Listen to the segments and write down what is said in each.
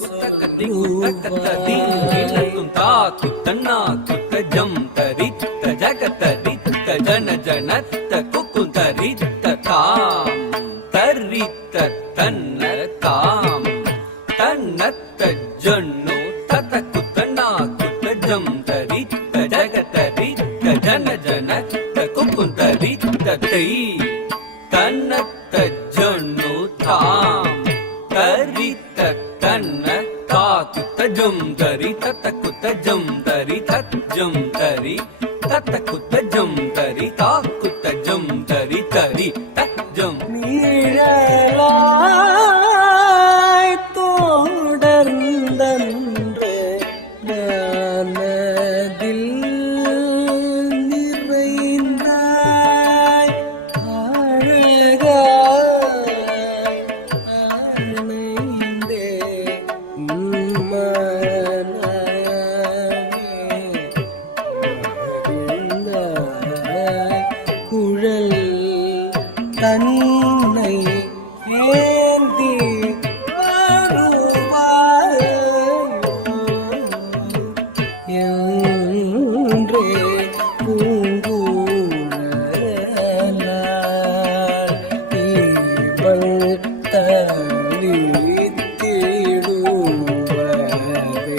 குத்த கத்தி குத்த கத்த தீன் தா குத்தண்ணா குத்த ஜம் தரித்த ஜகத்தரித்த ஜன ஜனத்த குக்கும் தரித்த தாம் தரித்த தன்ன தாம் தன்னத்த ஜொன்னு தத குத்தண்ணா குத்த ஜம் தரித்த ஜகத்தரித்த ஜன ஜனத்த குக்கும் தரித்த தை தன்னத்த ஜொன்னு தாம் தரித்த தன்ன தா குத்த ஜம் தரி தத்த குத்த ஜம் தரி தத் ஜம் தரி தத்த குத்த ஜம் தரி தா குத்த ஜம் தரி தரி தத் ஜம் நீழலாய் தோடர்ந்தன்று மனதில் நிறைந்தாய் அழகாய் அணைந்தே குழல் தன்னை ஏந்தி வருவாயே பூங்குழலாய் இவள் தளித்திடுவது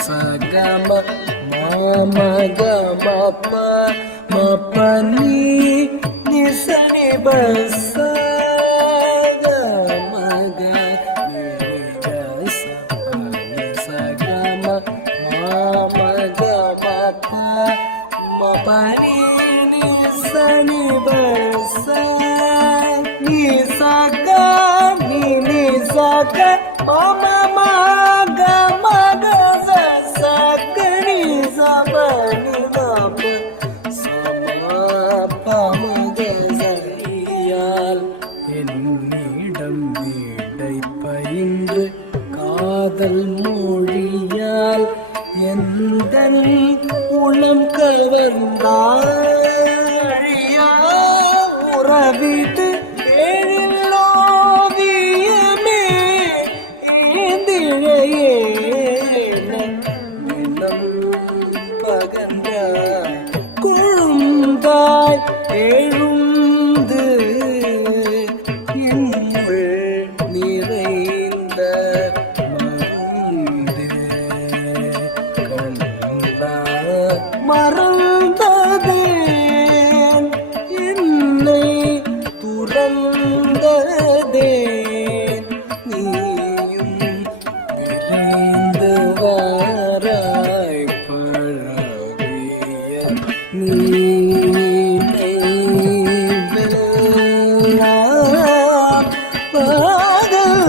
சகம மம மப்பனி நிசனி பச மக சகம மம மப்பனி நிசனி பச நீ சக நீ சக மம மக மக சகனி சபனி மப சமபமகசரியால் என்னிடம் வீடை பயின்று காதல் மொழியால் எந்தன் உளம் கவர்ந்தாழியா உறவிட்டு எழிலோவியமே ஏந்திழையே பகன்றாய் குழுந்தாய் எழுந்து என்னுள் நிறைந்த மருந்து கண்டாய் மறந்ததேன் என்னை துறந்ததேன் நீயும் நிறைந்து வாராய் பழவிய நீ பாதல்